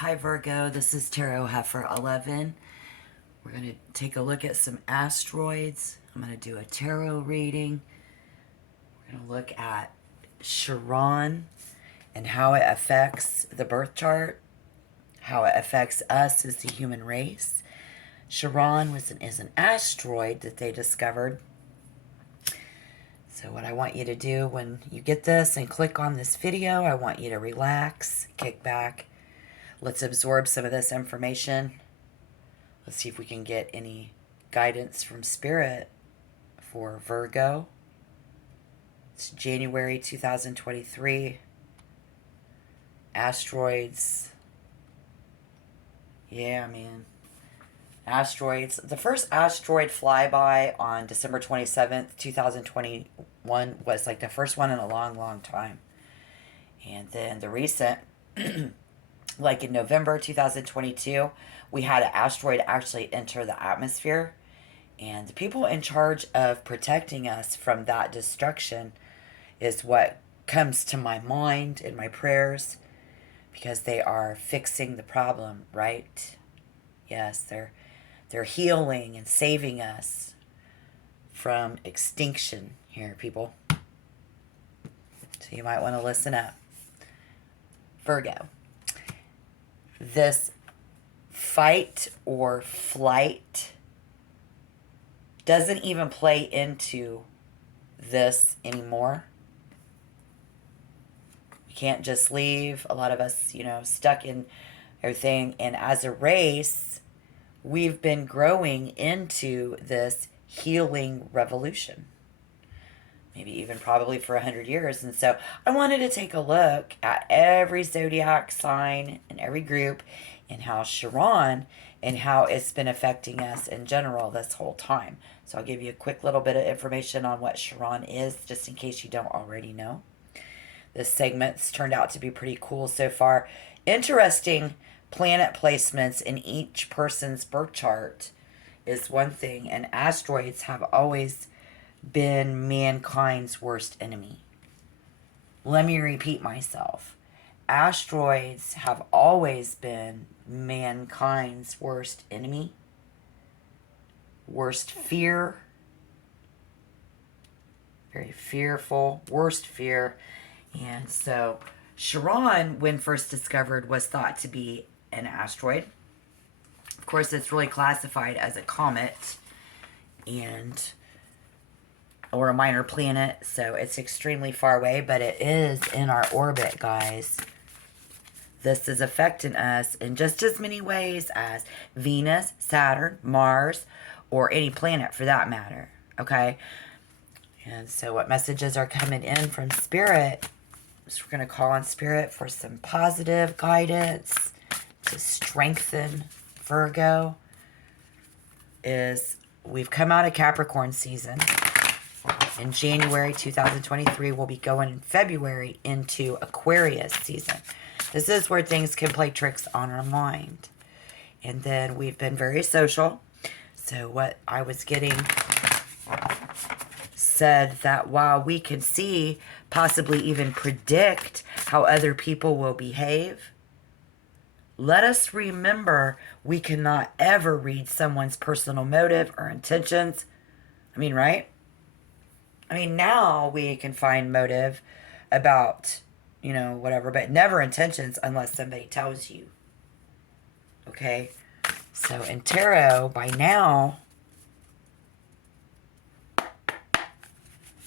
Hi Virgo, this is Tarot Heifer 11. We're going to take a look at some asteroids. I'm going to do a tarot reading. We're going to look at Chiron and how it affects the birth chart, how it affects us as the human race. Chiron is an asteroid that they discovered. So what I want you to do when you get this and click on this video, I want you to relax, kick back. Let's absorb some of this information. Let's see if we can get any guidance from Spirit for Virgo. It's January 2023. Asteroids. Yeah, man. Asteroids. The first asteroid flyby on December 27th, 2021 was like the first one in a long, long time. And then the recent, like in November 2022, we had an asteroid actually enter the atmosphere. And the people in charge of protecting us from that destruction is what comes to my mind in my prayers, because they are fixing the problem, right? Yes, they're healing and saving us from extinction here, people. So you might want to listen up. Virgo. This fight or flight doesn't even play into this anymore. You can't just leave. A lot of us, stuck in everything. And as a race, we've been growing into this healing revolution. Maybe even probably for 100 years. And so I wanted to take a look at every zodiac sign and every group and how Chiron and how it's been affecting us in general this whole time. So I'll give you a quick little bit of information on what Chiron is, just in case you don't already know. This segment's turned out to be pretty cool so far. Interesting planet placements in each person's birth chart is one thing, and asteroids have always been mankind's worst enemy. Let me repeat myself. Asteroids have always been mankind's worst enemy, worst fear, very fearful, worst fear. And so Chiron, when first discovered, was thought to be an asteroid. Of course, it's really classified as a comet or a minor planet, so it's extremely far away, but it is in our orbit, guys. This is affecting us in just as many ways as Venus, Saturn, Mars, or any planet for that matter, okay? And so what messages are coming in from Spirit? So we're going to call on Spirit for some positive guidance to strengthen Virgo. We've come out of Capricorn season. In January 2023, we'll be going in February into Aquarius season. This is where things can play tricks on our mind. And then we've been very social. So what I was getting said that while we can see, possibly even predict how other people will behave, let us remember we cannot ever read someone's personal motive or intentions. I mean, right? I mean, now we can find motive about, whatever, but never intentions unless somebody tells you. Okay? So in tarot, by now,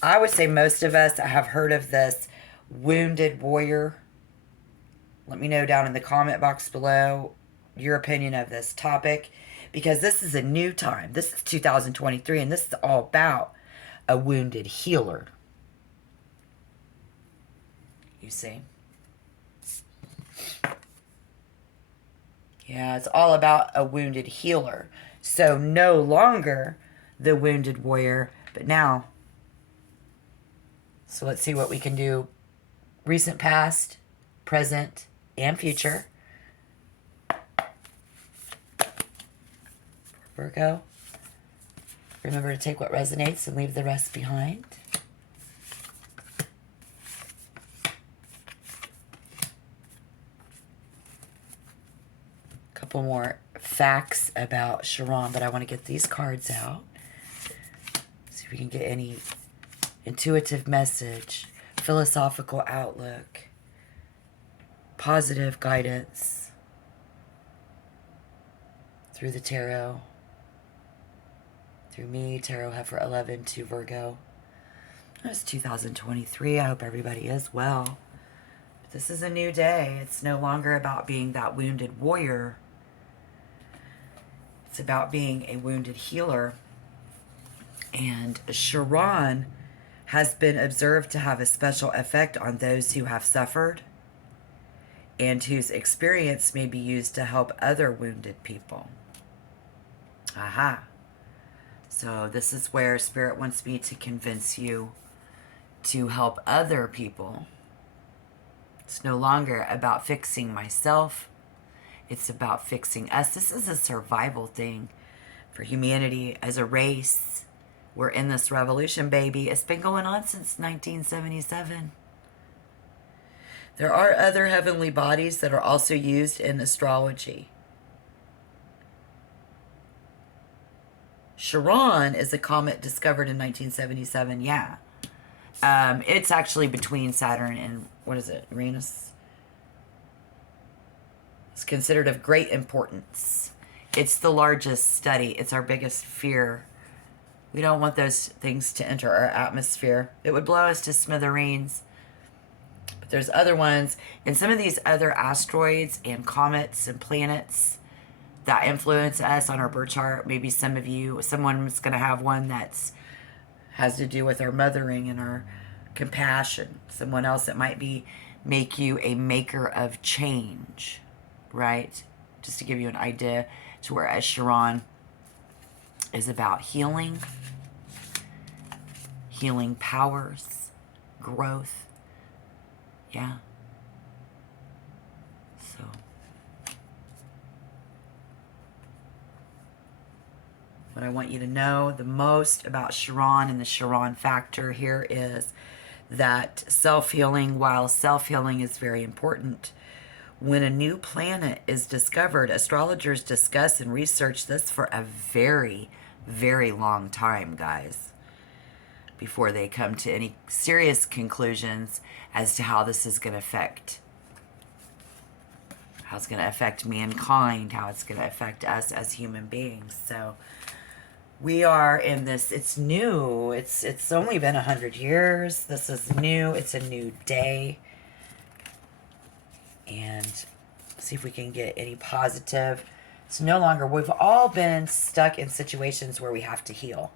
I would say most of us have heard of this wounded warrior. Let me know down in the comment box below your opinion of this topic, because this is a new time. This is 2023, and this is all about a wounded healer. You see? Yeah, it's all about a wounded healer. So no longer the wounded warrior, but now. So let's see what we can do. Recent, past, present, and future. Virgo. Remember to take what resonates and leave the rest behind. couple more facts about Chiron, but I want to get these cards out. See if we can get any intuitive message, philosophical outlook, positive guidance through the tarot, through me, Tarot Heifer 11 to Virgo. It's 2023. I hope everybody is well. But this is a new day. It's no longer about being that wounded warrior. It's about being a wounded healer. And Chiron has been observed to have a special effect on those who have suffered and whose experience may be used to help other wounded people. Aha. So this is where Spirit wants me to convince you to help other people. It's no longer about fixing myself. It's about fixing us. This is a survival thing for humanity as a race. We're in this revolution, baby. It's been going on since 1977. There are other heavenly bodies that are also used in astrology. Chiron is a comet discovered in 1977, yeah. It's actually between Saturn and, what is it, Uranus? It's considered of great importance. It's the largest study. It's our biggest fear. We don't want those things to enter our atmosphere. It would blow us to smithereens. But there's other ones, and some of these other asteroids and comets and planets that influence us on our birth chart. Maybe some of you, someone's going to have one that's has to do with our mothering and our compassion. Someone else that might be make you a maker of change, right? Just to give you an idea to where Chiron is about healing, healing powers, growth. Yeah. So what I want you to know the most about Chiron and the Chiron factor here is that self-healing, while self-healing is very important, when a new planet is discovered, astrologers discuss and research this for a very, very long time, guys, before they come to any serious conclusions as to how this is going to affect mankind, how it's going to affect us as human beings. So we are in this, it's new, it's only been 100 years. This is new, it's a new day. And see if we can get any positive. It's no longer, we've all been stuck in situations where we have to heal.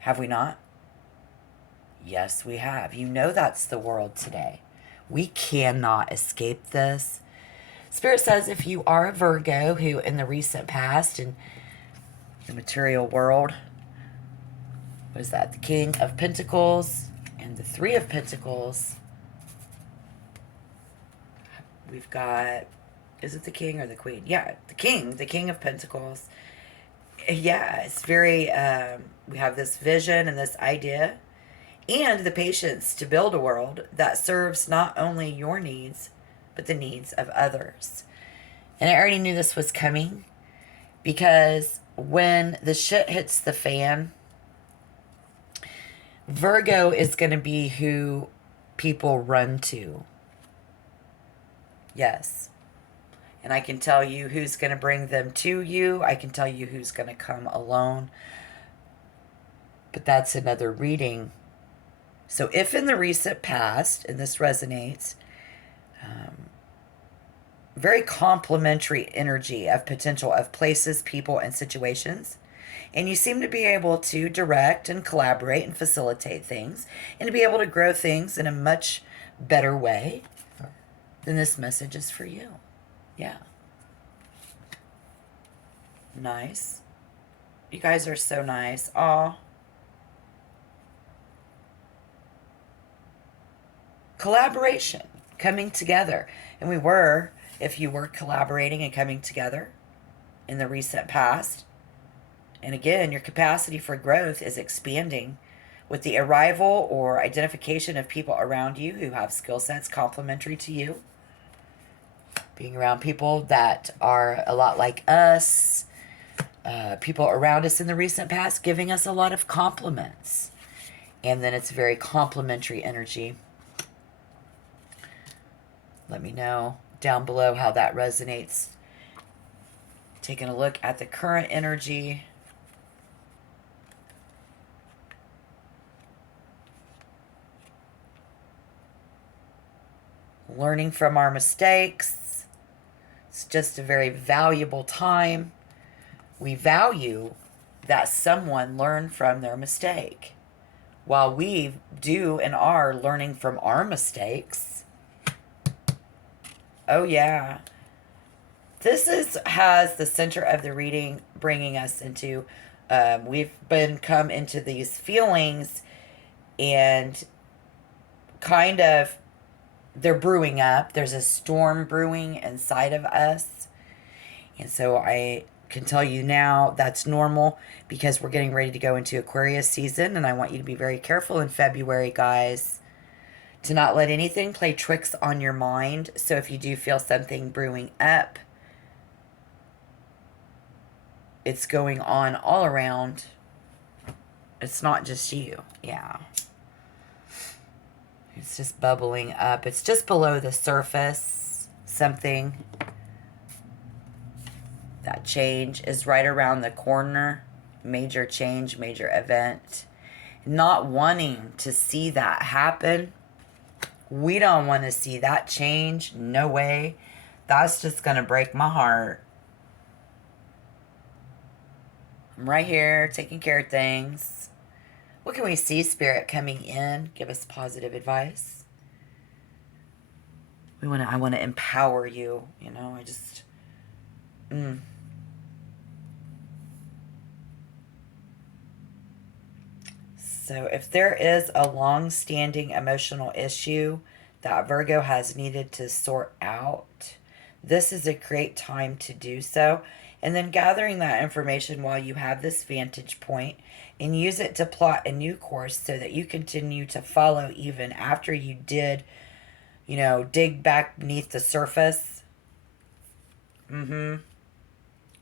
Have we not? Yes, we have. You know that's the world today. We cannot escape this. Spirit says if you are a Virgo who in the recent past and the material world, what is that? The King of Pentacles and the Three of Pentacles. We've got, is it the King or the Queen? Yeah, the King of Pentacles. Yeah, it's very, we have this vision and this idea and the patience to build a world that serves not only your needs, but the needs of others. And I already knew this was coming because when the shit hits the fan, Virgo is going to be who people run to. Yes. And I can tell you who's going to bring them to you. I can tell you who's going to come alone. But that's another reading. So if in the recent past, and this resonates, very complementary energy of potential of places, people, and situations. And you seem to be able to direct and collaborate and facilitate things and to be able to grow things in a much better way, then this message is for you. Yeah. Nice. You guys are so nice. Aw. Collaboration. Coming together. And we were, if you were collaborating and coming together in the recent past. And again, your capacity for growth is expanding with the arrival or identification of people around you who have skill sets complementary to you. Being around people that are a lot like us, people around us in the recent past giving us a lot of compliments. And then it's very complimentary energy. Let me know down below how that resonates. Taking a look at the current energy. Learning from our mistakes. It's just a very valuable time. We value that someone learned from their mistake. While we do and are learning from our mistakes. Oh yeah. This has the center of the reading bringing us into, we've been come into these feelings and kind of, they're brewing up. There's a storm brewing inside of us. And so I can tell you now that's normal because we're getting ready to go into Aquarius season. And I want you to be very careful in February, guys, to not let anything play tricks on your mind. So if you do feel something brewing up, it's going on all around. It's not just you. Yeah. It's just bubbling up. It's just below the surface. Something. That change is right around the corner. Major change, major event. Not wanting to see that happen. We don't want to see that change. No way. That's just going to break my heart. I'm right here taking care of things. What can we see, Spirit, coming in? Give us positive advice. I want to empower you. You know, I just... So if there is a long-standing emotional issue that Virgo has needed to sort out, this is a great time to do so. And then gathering that information while you have this vantage point and use it to plot a new course so that you continue to follow even after you did, you know, dig back beneath the surface.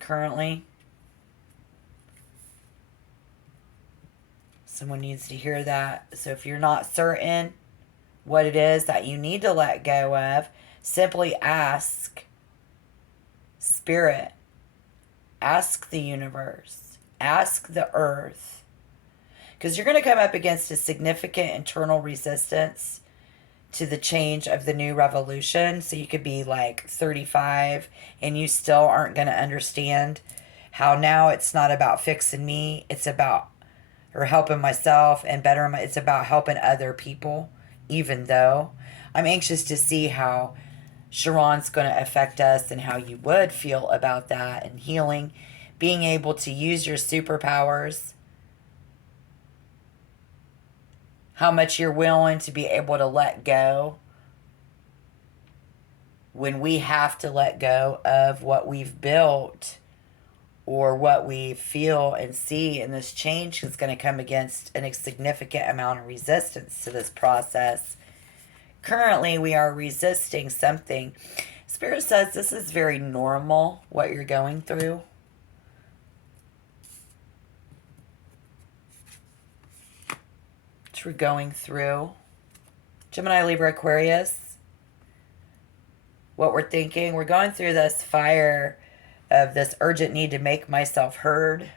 Currently. Someone needs to hear that. So if you're not certain what it is that you need to let go of, simply ask Spirit, ask the universe, ask the earth. Because you're going to come up against a significant internal resistance to the change of the new revolution. So you could be like 35 and you still aren't going to understand how now it's not about fixing me. It's about or helping myself and better. It's about helping other people, even though I'm anxious to see how Chiron's going to affect us and how you would feel about that and healing, being able to use your superpowers, how much you're willing to be able to let go when we have to let go of what we've built or what we feel and see, and this change is going to come against a significant amount of resistance to this process. Currently, we are resisting something. Spirit says this is very normal, what you're going through. Which we're going through. Gemini, Libra, Aquarius. What we're thinking, we're going through this fire of this urgent need to make myself heard.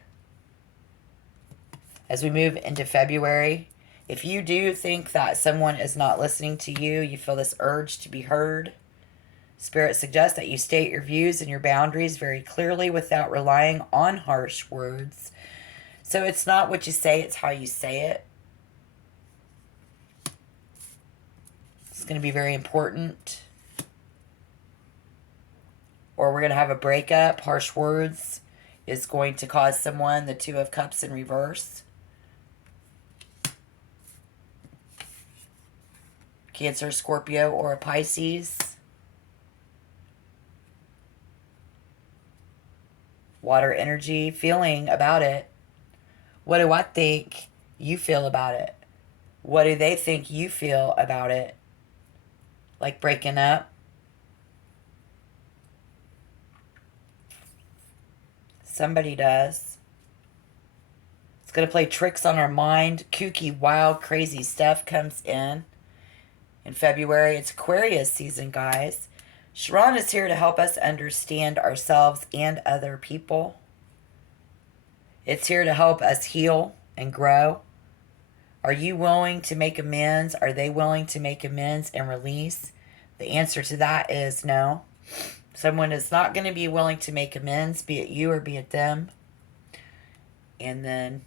As we move into February, if you do think that someone is not listening to you, you feel this urge to be heard, Spirit suggests that you state your views and your boundaries very clearly without relying on harsh words. So it's not what you say, it's how you say it. It's going to be very important. Or we're going to have a breakup. Harsh words is going to cause someone, the Two of Cups in reverse. Cancer, Scorpio, or a Pisces. Water energy, feeling about it. What do I think you feel about it? What do they think you feel about it? Like breaking up. Somebody does. It's going to play tricks on our mind. Kooky, wild, crazy stuff comes in February. It's Aquarius season, guys. Chiron is here to help us understand ourselves and other people. It's here to help us heal and grow. Are you willing to make amends? Are they willing to make amends and release? The answer to that is no. Someone is not going to be willing to make amends, be it you or be it them. And then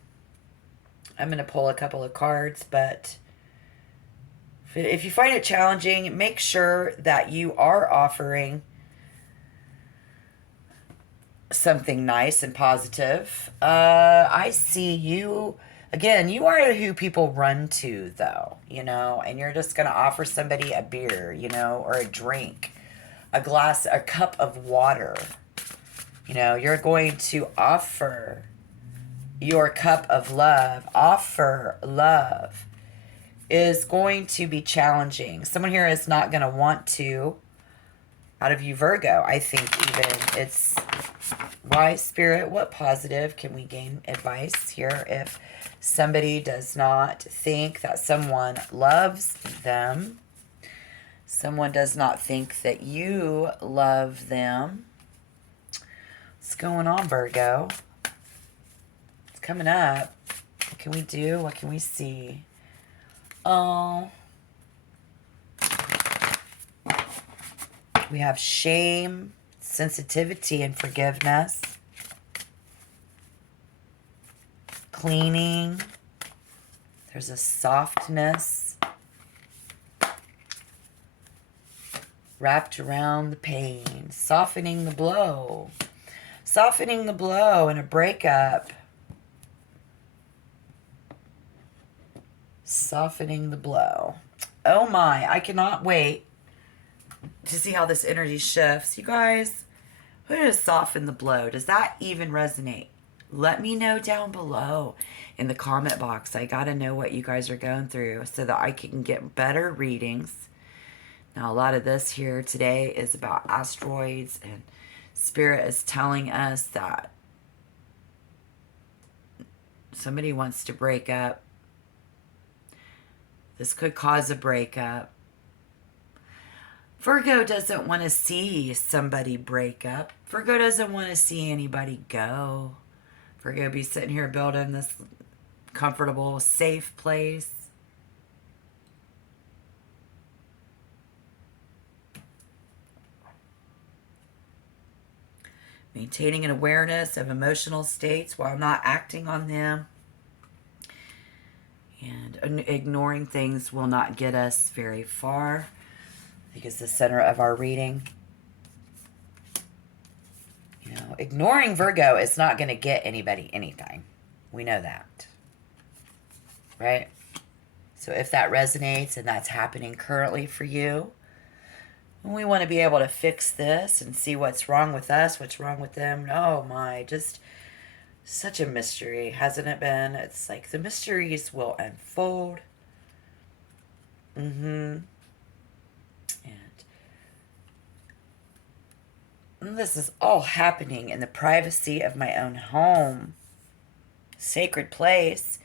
I'm going to pull a couple of cards, but if you find it challenging, make sure that you are offering something nice and positive. I see you, again, you are who people run to, though, and you're just going to offer somebody a beer, or a drink, a cup of water. You're going to offer your cup of love. Offer love is going to be challenging. Someone here is not going to want to, out of you, Virgo. I think even it's wise spirit. What positive can we gain advice here if somebody does not think that someone loves them? Someone does not think that you love them. What's going on, Virgo? It's coming up. What can we do? What can we see? Oh, we have shame, sensitivity, and forgiveness. Cleaning. There's a softness wrapped around the pain. Softening the blow. Softening the blow in a breakup. Softening the blow. Oh my, I cannot wait to see how this energy shifts. You guys, who does soften the blow? Does that even resonate? Let me know down below in the comment box. I got to know what you guys are going through so that I can get better readings. Now, a lot of this here today is about asteroids, and Spirit is telling us that somebody wants to break up. This could cause a breakup. Virgo doesn't want to see somebody break up. Virgo doesn't want to see anybody go. Virgo be sitting here building this comfortable, safe place. Maintaining an awareness of emotional states while not acting on them. And ignoring things will not get us very far. I think it's the center of our reading. Ignoring Virgo is not going to get anybody anything. We know that. Right? So if that resonates and that's happening currently for you, we want to be able to fix this and see what's wrong with us, what's wrong with them. Oh my, just such a mystery, hasn't it been? It's like the mysteries will unfold. And this is all happening in the privacy of my own home. Sacred place.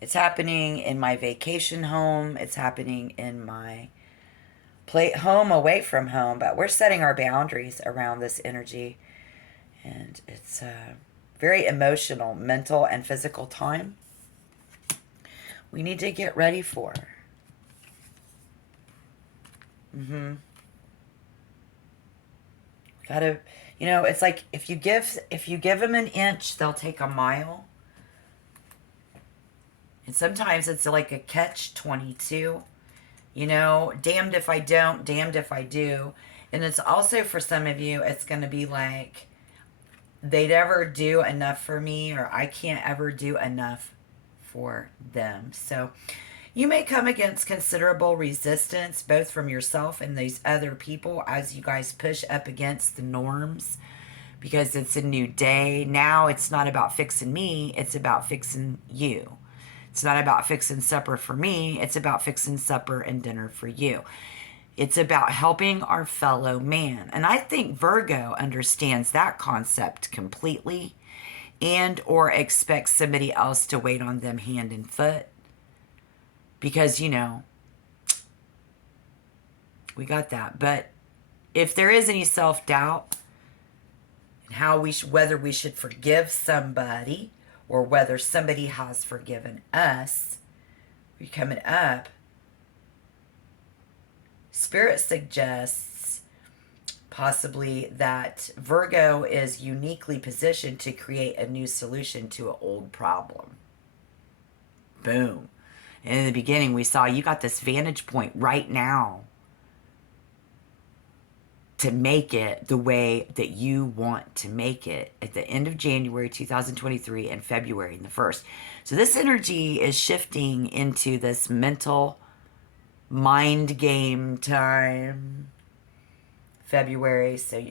It's happening in my vacation home. It's happening in my home away from home. But we're setting our boundaries around this energy. And it's very emotional, mental, and physical time we need to get ready for. Gotta, it's like if you give them an inch, they'll take a mile. And sometimes it's like a catch-22. Damned if I don't, damned if I do. And it's also for some of you, it's going to be like, they never do enough for me, or I can't ever do enough for them. So you may come against considerable resistance, both from yourself and these other people, as you guys push up against the norms, because it's a new day. Now it's not about fixing me, it's about fixing you. It's not about fixing supper for me, it's about fixing supper and dinner for you. It's about helping our fellow man. And I think Virgo understands that concept completely. and or expect somebody else to wait on them hand and foot. Because, we got that. But if there is any self-doubt and whether we should forgive somebody or whether somebody has forgiven us, we're coming up. Spirit suggests possibly that Virgo is uniquely positioned to create a new solution to an old problem. Boom. And in the beginning, we saw you got this vantage point right now to make it the way that you want to make it at the end of January 2023 and February in the 1st. So this energy is shifting into this mental mind game time. February. So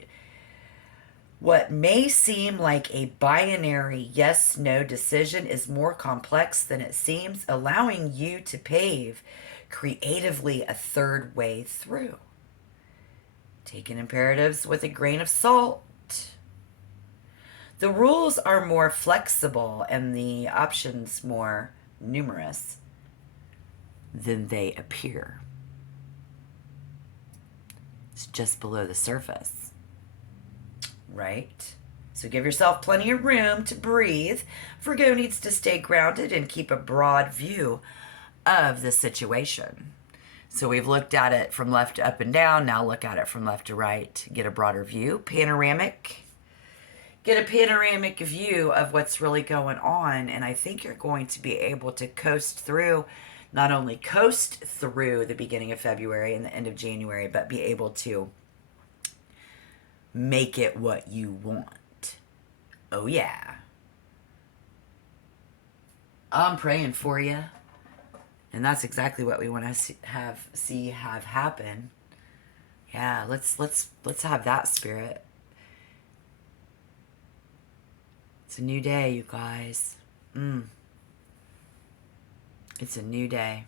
what may seem like a binary yes-no decision is more complex than it seems, allowing you to pave creatively a third way through. Taking imperatives with a grain of salt. The rules are more flexible and the options more numerous than they appear. It's just below the surface, right? So give yourself plenty of room to breathe. Virgo needs to stay grounded and keep a broad view of the situation. So we've looked at it from left to up and down. Now look at it from left to right. Get a broader view. Panoramic. Get a panoramic view of what's really going on. And I think you're going to be able to not only coast through the beginning of February and the end of January, but be able to make it what you want. Oh, yeah. I'm praying for you. And that's exactly what we want to have happen. Yeah, let's have that spirit. It's a new day, you guys. It's a new day.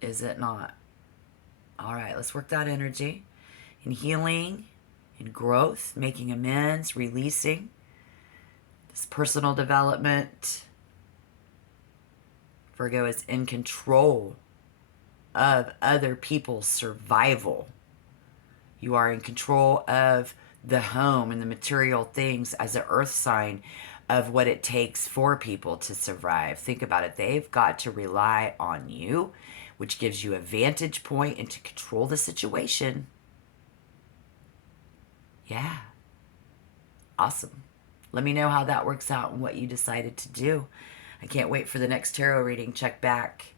Is it not? All right, let's work that energy in healing, in growth, making amends, releasing this personal development. Virgo is in control of other people's survival. You are in control of the home and the material things as an earth sign of what it takes for people to survive. Think about it. They've got to rely on you, which gives you a vantage point and to control the situation. Yeah. Awesome. Let me know how that works out and what you decided to do. I can't wait for the next tarot reading. Check back.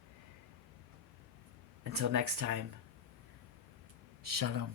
Until next time. Shalom.